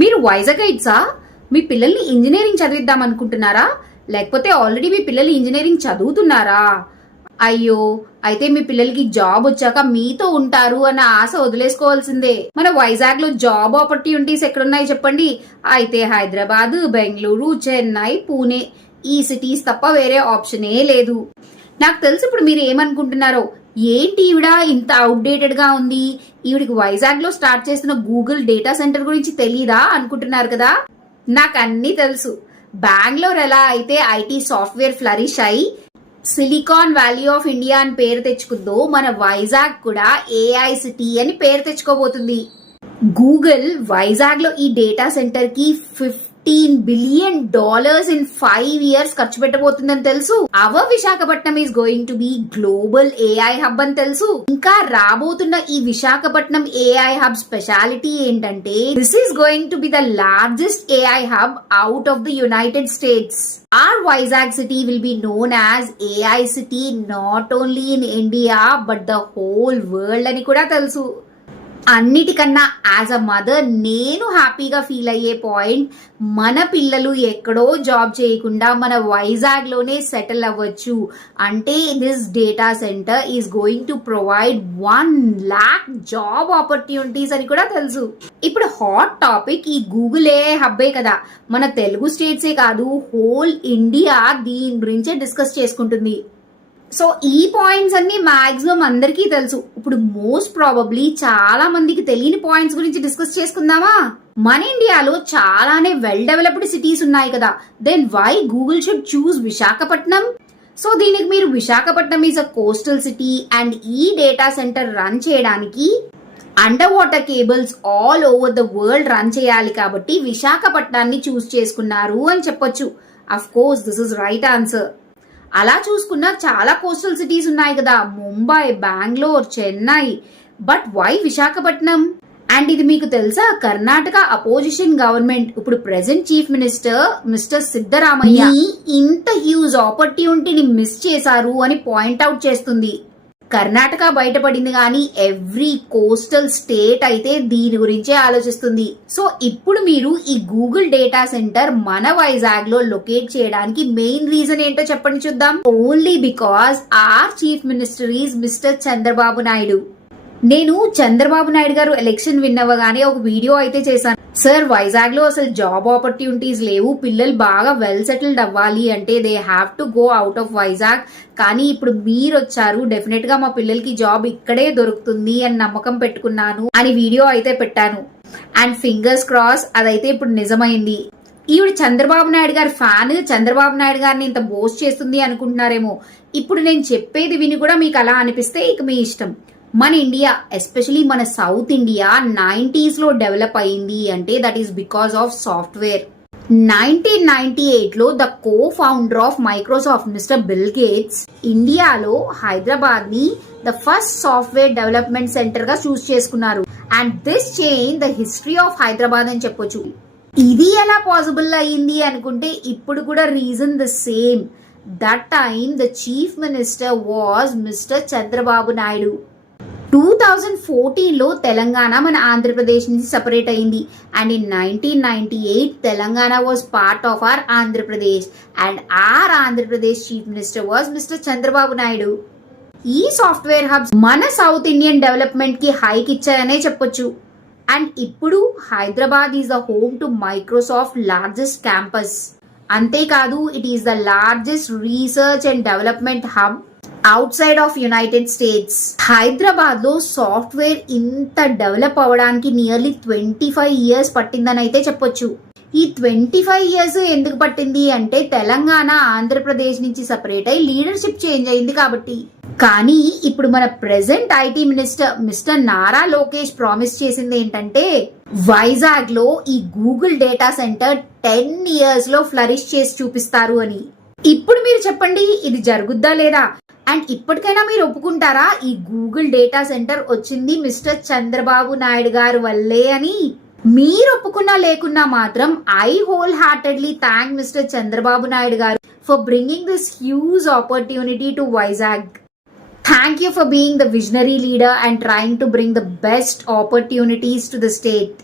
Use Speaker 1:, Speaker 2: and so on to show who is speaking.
Speaker 1: మీరు వైజాగ్ గైడ్సా మీ పిల్లల్ని ఇంజనీరింగ్ చదివిద్దాం అనుకుంటున్నారా? లేకపోతే ఆల్రెడీ మీ పిల్లలు ఇంజనీరింగ్ చదువుతున్నారా? అయ్యో అయితే మీ పిల్లలకి జాబ్ వచ్చాక మీతో ఉంటారు అన్న ఆశ వదిలేసుకోవాల్సిందే. మన వైజాగ్లో జాబ్ ఆపర్చునిటీస్ ఎక్కడున్నాయి చెప్పండి? అయితే హైదరాబాద్ బెంగళూరు చెన్నై పూణే. ఈ సిటీస్ తప్ప వేరే ఆప్షనే లేదు. నాకు తెలుసు ఇప్పుడు మీరు ఏమనుకుంటున్నారో. ఏంటి ఈవిడ ఇంత అవుట్డేటెడ్గా ఉంది? ఈవిడికి వైజాగ్లో స్టార్ట్ చేస్తున్న గూగుల్ డేటా సెంటర్ గురించి తెలీదా అనుకుంటున్నారు కదా? నాకు అన్నీ తెలుసు. బెంగళూరు ఎలా అయితే ఐటీ సాఫ్ట్వేర్ ఫ్లరిష్ అయి సిలికాన్ వ్యాలీ ఆఫ్ ఇండియా అని పేరు తెచ్చుకుందో మన వైజాగ్ కూడా ఏఐ సిటీ అని పేరు తెచ్చుకోబోతుంది. గూగుల్ వైజాగ్లో ఈ డేటా సెంటర్కి fifteen billion dollars in five years ఖర్చు పెట్టబోతుందని తెలుసు. Our Visakhapatnam is going to be global AI hub అని తెలుసు. ఇంకా రాబోతున్న ఈ విశాఖపట్నం ఏఐ హబ్ స్పెషాలిటీ ఏంటంటే this is going to be the largest AI hub out of the United States our Vizag city will be known as AI city not only in India but the whole world అని కూడా తెలుసు. అన్నిటికన్నా as a mother నేను హ్యాపీగా feel అయ్యే point మన పిల్లలు ఎక్కడో జాబ్ చేయకుండా మన వైజాగ్లోనే సెటిల్ అవ్వచ్చు. అంటే this data center is going to provide one lakh job opportunities అని కూడా తెలుసు. ఇప్పుడు హాట్ టాపిక్ ఈ గూగులే హబ్బే కదా. మన తెలుగు స్టేట్సే కాదు హోల్ ఇండియా దీని గురించే డిస్కస్ చేసుకుంటుంది. సో ఈ పాయింట్స్ అన్ని మాక్సిమం అందరికీ తెలుసు. ఇప్పుడు మోస్ట్ ప్రాబబ్లీ చాలా మందికి తెలియని పాయింట్స్ గురించి డిస్కస్ చేసుకుందామా? మన ఇండియాలో చాలానే వెల్ డెవలప్డ్ సిటీస్ ఉన్నాయి కదా. Then why Google should choose Visakhapatnam so దీనికి మీరు Visakhapatnam is a coastal city and ఈ డేటా సెంటర్ రన్ చేయడానికి under water cables all over the world run చేయాలి కాబట్టి విశాఖపట్నాన్ని చూస్ చేసుకున్నారు అని చెప్పొచ్చు. Of course this is right answer అలా చూసుకున్నా చాలా కోస్టల్ సిటీస్ ఉన్నాయి కదా. Mumbai Bengaluru Chennai. But why Visakhapatnam? And ఇది మీకు తెలుసా? కర్ణాటక అపోజిషన్ గవర్నమెంట్ ఇప్పుడు present chief minister mister Siddaramaiah. ఇంత హ్యూజ్ ఆపర్చునిటీని మిస్ చేశారు అని పాయింట్ అవుట్ చేస్తుంది. కర్ణాటక బయటపడింది కానీ ఎవ్రీ కోస్టల్ స్టేట్ అయితే దీని గురించే ఆలోచిస్తుంది. సో ఇప్పుడు మీరు ఈ గూగుల్ డేటా సెంటర్ మన వైజాగ్లో లొకేట్ చేయడానికి మెయిన్ రీజన్ ఏంటో చెప్పండి చూద్దాం. Only because our chief minister is mister Chandrababu Naidu నేను చంద్రబాబు నాయుడు గారు ఎలక్షన్ విన్ అవ్వగానే ఒక వీడియో అయితే చేశాను. సార్ వైజాగ్లో అసలు జాబ్ ఆపర్చునిటీస్ లేవు. పిల్లలు బాగా వెల్ సెటిల్డ్ అవ్వాలి అంటే they have to go out of Vizag కానీ ఇప్పుడు మీరు వచ్చారు డెఫినెట్గా మా పిల్లలకి జాబ్ ఇక్కడే దొరుకుతుంది అని నమ్మకం పెట్టుకున్నాను అని వీడియో అయితే పెట్టాను. అండ్ ఫింగర్స్ క్రాస్ అదైతే ఇప్పుడు నిజమైంది. ఈవిడ చంద్రబాబు నాయుడు గారి ఫ్యాన్ చంద్రబాబు నాయుడు గారిని ఇంత బోస్ట్ చేస్తుంది అనుకుంటున్నారేమో. ఇప్పుడు నేను చెప్పేది విని కూడా మీకు అలా అనిపిస్తే ఇక మీ ఇష్టం. మన ఇండియా ఎస్పెషలీ మన సౌత్ ఇండియా నైంటీస్లో డెవలప్ అయింది అంటే that is because of software nineteen ninety ఎయిట్లో the co founder of Microsoft mister Bill Gates ఇండియాలో హైదరాబాద్ని ద ఫస్ట్ సాఫ్ట్వేర్ డెవలప్మెంట్ సెంటర్గా చూస్ చేసుకున్నారు. And this change the history of Hyderabad అని చెప్పొచ్చు. ఇది ఎలా పాసిబుల్ అయ్యింది అనుకుంటే ఇప్పుడు కూడా reason the same that time the chief minister was mister Chandrababu Naidu two thousand ఫోర్టీన్లో తెలంగాణ మన ఆంధ్రప్రదేశ్ నుంచి సపరేట్ అయింది. And in nineteen ninety eight Telangana was part of our Andhra Pradesh. And our Andhra Pradesh chief minister was mister Chandrababu Naidu. ఈ software hubs మన south Indian డెవలప్మెంట్కి hike ఇచ్చాయనే చెప్పొచ్చు. And ఇప్పుడు Hyderabad is the home to Microsoft largest campus అంతేకాదు it is the largest research and development hub outside of United States హైదరాబాద్లో software ఇంత develop అవ్వడానికి నియర్లీ ట్వంటీ ఫైవ్ ఇయర్స్ పట్టిందని అయితే చెప్పొచ్చు. ఈ ట్వంటీ ఫైవ్ ఇయర్స్ ఎందుకు పట్టింది అంటే తెలంగాణ ఆంధ్రప్రదేశ్ నుంచి సపరేట్ అయి లీడర్షిప్ చేంజ్ అయింది కాబట్టి. కానీ ఇప్పుడు మన present IT minister mister Nara Lokesh promise చేసింది ఏంటంటే వైజాగ్లో ఈ గూగుల్ డేటా సెంటర్ టెన్ ఇయర్స్లో ఫ్లరిష్ చేసి చూపిస్తారు అని. ఇప్పుడు మీరు చెప్పండి ఇది జరుగుద్దా లేదా? అండ్ ఇప్పటికైనా మీరు ఒప్పుకుంటారా? ఈ గూగుల్ డేటా సెంటర్ వచ్చింది మిస్టర్ చంద్రబాబు నాయుడు గారు వల్లే అని. మీరు ఒప్పుకున్నా లేకున్నా మాత్రం I whole heartedly thank mister Chandrababu Naidu garu for bringing this huge opportunity to Vizag thank you for being the visionary leader and trying to bring the best opportunities to the state